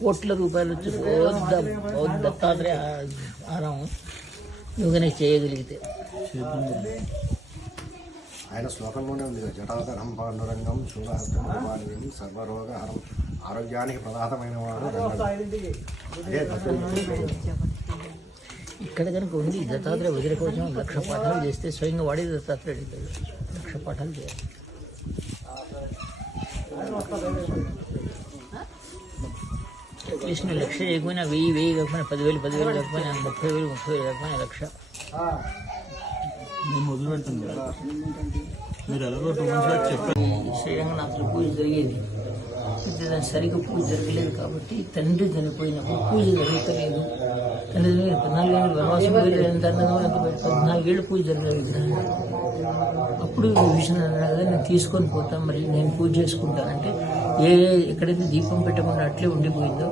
కోట్ల రూపాయలు వచ్చి దత్తాత్రేయ ఆరామం నువ్వుగానే చేయగలిగితే. ఆయన శ్లోకంలోనే ఉంది, జటాధరం పాండురంగం శూలహస్తం సర్వరోగహరం, ఆరోగ్యానికి ప్రదాతమైన వాడు ఇక్కడ కనుక ఉంది. దత్తాత్రేయ వజ్రకవచం 1,00,000 పాఠాలు చేస్తే స్వయంగా వాడే దత్తాత్రేయుడు 1,00,000 పాఠాలు చేయాలి. అట్లీస్ట్ 1,00,000 చేయకపోయినా 1,000 కాకపోయినా 10,000 కాకపోయినా 30,000 కాకపోయినా 1,00,000 నేను మొదలు పెడుతుంది. మీరు ఎలాగో 2 months చెప్పారు. శ్రీరంగనాథుల పూజ జరిగేది, సరిగ్గా పూజ జరగలేదు కాబట్టి తండ్రి చనిపోయినప్పుడు పూజ జరుగుతలేదు. తండ్రి 14 ఏళ్ళు వనవాసం పోయలేని తర్వాత 14 ఏళ్ళు పూజ జరగలేదు విగ్రహం. అప్పుడు విషయం అన్నాడు, నేను తీసుకొని పోతాను, మరి నేను పూజ చేసుకుంటానంటే ఎక్కడైతే దీపం పెట్టకుండా అట్లే ఉండిపోయిందో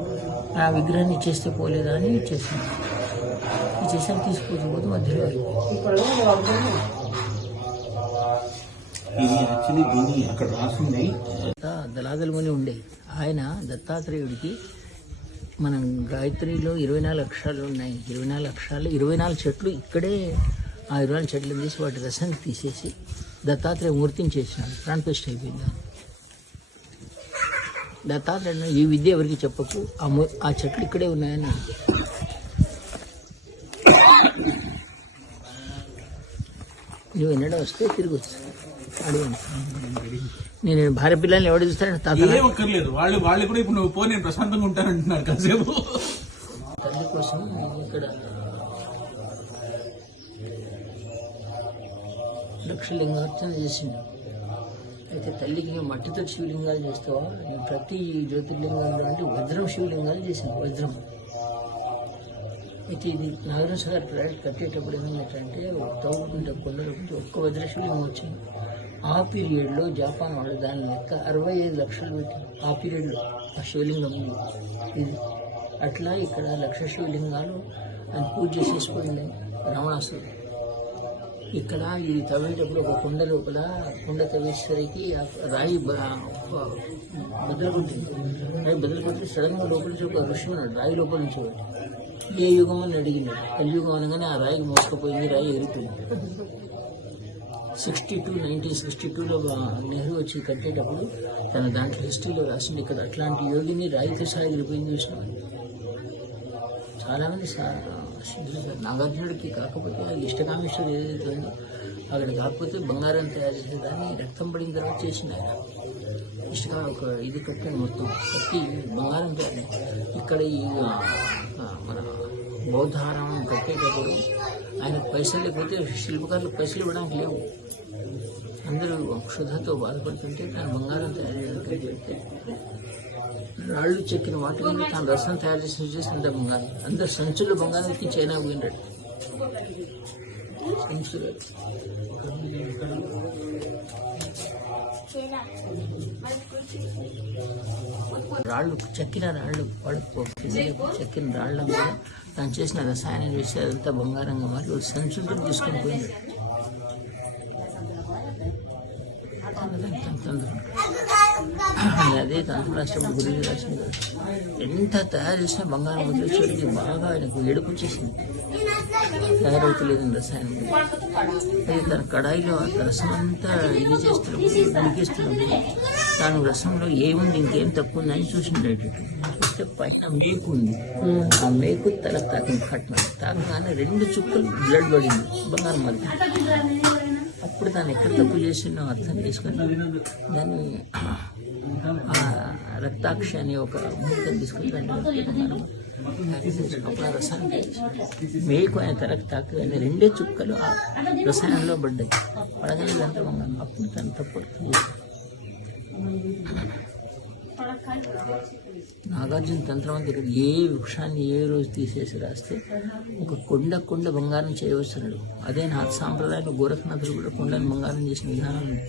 ఆ విగ్రహాన్ని ఇచ్చేస్తే పోలేదా అని ఇచ్చేసాను. ఇచ్చేసాను, తీసుకుపోతే మధ్యలో ఇది యాక్చువల్లీ దీన్ని అక్కడ రాసింది దళాదలముని ఉండే ఆయన దత్తాత్రేయుడికి మనం గాయత్రిలో 24 అక్షరాలు ఉన్నాయి. 24 అక్షరాలు 24 చెట్లు ఇక్కడే ఆ 24 చెట్లను తీసి వాటి రసాన్ని తీసేసి దత్తాత్రేయ మూర్తిని చేసినాడు. ప్రాణప్రతిష్ఠ అయిపోయింది. దత్తాత్రేయుడు ఈ విద్య ఎవరికి చెప్పకు, ఆ చెట్లు ఇక్కడే ఉన్నాయని నువ్వు ఎన్నడో వస్తే తిరిగి వచ్చు అడిగాను. నేను భార్య పిల్లల్ని ఎవడు చూస్తాను ఒక్కర్లేదు, వాళ్ళు కూడా ఇప్పుడు నువ్వు నేను ప్రశాంతంగా ఉంటానంటున్నారు కాసేపు. తల్లి కోసం ఇక్కడ లక్షలింగార్చన చేసిండు. అయితే తల్లికి మట్టితో శివలింగాలు చేస్తావా, నేను ప్రతి జ్యోతిర్లింగంలో అంటే వజ్రం శివలింగాలు చేశాను. వజ్రం అయితే ఇది నాగరాజు గారి ప్రాజెక్ట్ కట్టేటప్పుడు ఏమైందంటే తవ్వుకుంటే కొండల నుంచి ఒక్క వజ్ర శివలింగం వచ్చింది. ఆ పీరియడ్లో జపాన్ వాళ్ళు దాని లెక్క 65 లక్షలు పెట్టి ఆ పీరియడ్లో ఆ శివలింగం ఇది అట్లా ఇక్కడ 1,00,000 శివలింగాలు ఆయన పూజ చేసేసుకుంది రావణాసుడు. ఇక్కడ ఇది తవ్వేటప్పుడు ఒక కుండ లోపల కుండ తవ్వేసరికి రాయి బదులుకుంటుంది. రాయి బదులుకుంటే సడన్గా లోపల నుంచి ఒక ఋషి ఉన్నాడు, రాయి లోపల నుంచి ఏ యుగం అని అడిగినాడు. కలియుగం అనగానే ఆ రాయికి మోసుకుపోయింది, రాయి ఎరుగుతుంది. 1962లో నెహ్రూ వచ్చి కట్టేటప్పుడు తన దాంట్లో హిస్టరీలో రాసింది, ఇక్కడ అట్లాంటి యోగిని రాయితో సాయి వెళ్ళిపోయింది చూసినాం. చాలామంది నాగార్జునుడికి కాకపోతే ఇష్టకామేశ్వరు ఏదైతే ఉందో అక్కడ కాకపోతే బంగారం తయారు చేసేదాన్ని రక్తం పడిన తర్వాత చేసిన ఆయన ఇష్టకా ఒక ఇది కట్టాను మొత్తం కట్టి బంగారం తయారు. ఇక్కడ ఈ మన బౌద్ధారామం కట్టేటప్పుడు ఆయన పైసలు లేకపోతే శిల్పకారులకు పైసలు ఇవ్వడానికి లేవు. అందరూ క్షుధతో బాధపడుతుంటే తను బంగారం తయారు చేయడానికి రాళ్ళు చెక్కిన వాటి మీద తాను రసం తయారు చేసి అంత బంగారం, అందరు సంచులు బంగారానికి చైనా పోయినాడు. సంచులు రాళ్ళు చెక్కిన రాళ్ళు చెక్కిన రాళ్ళ మీద తను చేసిన రసాయనం చేసి అదంతా బంగారంగా మారి సంచులతో తీసుకొని పోయినాడు. అదే తంత్రరాష్ట్రం గురువు రాసింది. ఎంత తయారు చేసినా బంగారం వచ్చేసరికి బాగా ఆయనకు ఏడుపు వచ్చేసింది, తయారవుతలేదని రసాయనం. అది తన కడాయిలో రసం అంతా ఇది చేస్తున్నప్పుడు ఉడికిస్తున్నప్పుడు తాను రసంలో ఏముంది ఇంకేం తక్కువ ఉందని చూసిండేట. చూస్తే పైన మేకు ఉంది, ఆ మేకు తల తాకింది, తాకగానే 2 చుక్కలు బ్లడ్ పడింది, బంగారం మళ్ళీ. అప్పుడు తాను ఎక్కడ తప్పు చేసిందో అర్థం చేసుకొని దాన్ని రక్తాక్షి అని ఒక మూర్తిని తీసుకుని అప్పుడు ఆ రసాన్ని మేకు ఆయన తలకు తాకగానే 2 చుక్కలు ఆ రసాయనంలో పడ్డాయి. పడగానే దాంట్లో బంగారం. అప్పుడు తను తప్పు నాగార్జున తంత్రవంతుడు ఏ వృక్షాన్ని ఏ రోజు తీసేసి రాస్తే ఒక కొండ బంగారం చేయవచ్చున్నాడు. అదే నా సాంప్రదాయంలో గోరఖనాథుడు కూడా కొండను బంగారం చేసిన విధానం ఉంది.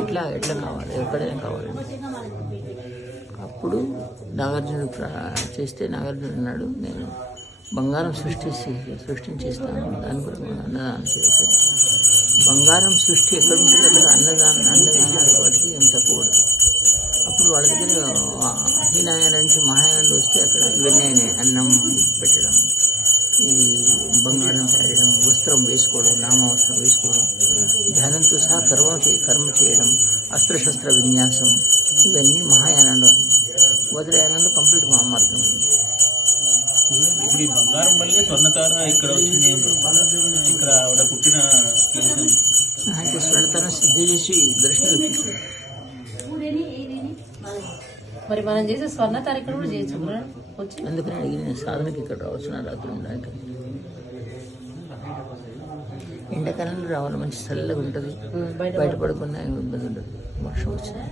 ఎట్లా కావాలి, ఎక్కడేం కావాలి. అప్పుడు నాగార్జునుడు చేస్తే నాగార్జునుడు అన్నాడు, నేను బంగారం సృష్టించేస్తాను దాని కొరకు అన్నదానం చేసేది. బంగారం సృష్టి ఎక్కడ ఉంటుందో అక్కడ అన్నదానానికి వాటికి ఏం తప్పకూడదు. అప్పుడు వాళ్ళ దగ్గర హీనాయన నుంచి మహాయానాలు వస్తే అక్కడ ఇవన్నీ అయినాయి. అన్నం పెట్టడం, ఇది బంగారం తేయడం, వస్త్రం వేసుకోవడం, నామవస్త్రం వేసుకోవడం, ధ్యానంతో సహా కర్మ చేయడం, అస్త్రశస్త్ర విన్యాసం, ఇవన్నీ మహాయానంలో. వజ్రయానంలో కంప్లీట్ మహామార్గం. ఇప్పుడు ఈ బంగారం వల్లే స్వర్ణతార ఇక్కడ వచ్చింది. ఇక్కడ ఆవిడ పుట్టిన ప్లేస్ అయితే స్వర్ణతారం సిద్ధి చేసి దర్శనం ఇప్పించారు. మరి మనం చేసే స్వర్ణ తారీఖు కూడా చేయొచ్చు వచ్చి. అందుకని అడిగిన సాధనకి ఇక్కడ రావచ్చు నా రాత్రి ఉండడానికి. ఎండాకాలంలో రావాలి, మంచి చల్లగా ఉంటుంది, బయట పడుకున్నా ఏమి ఇబ్బంది ఉండదు. వర్షం వచ్చింది.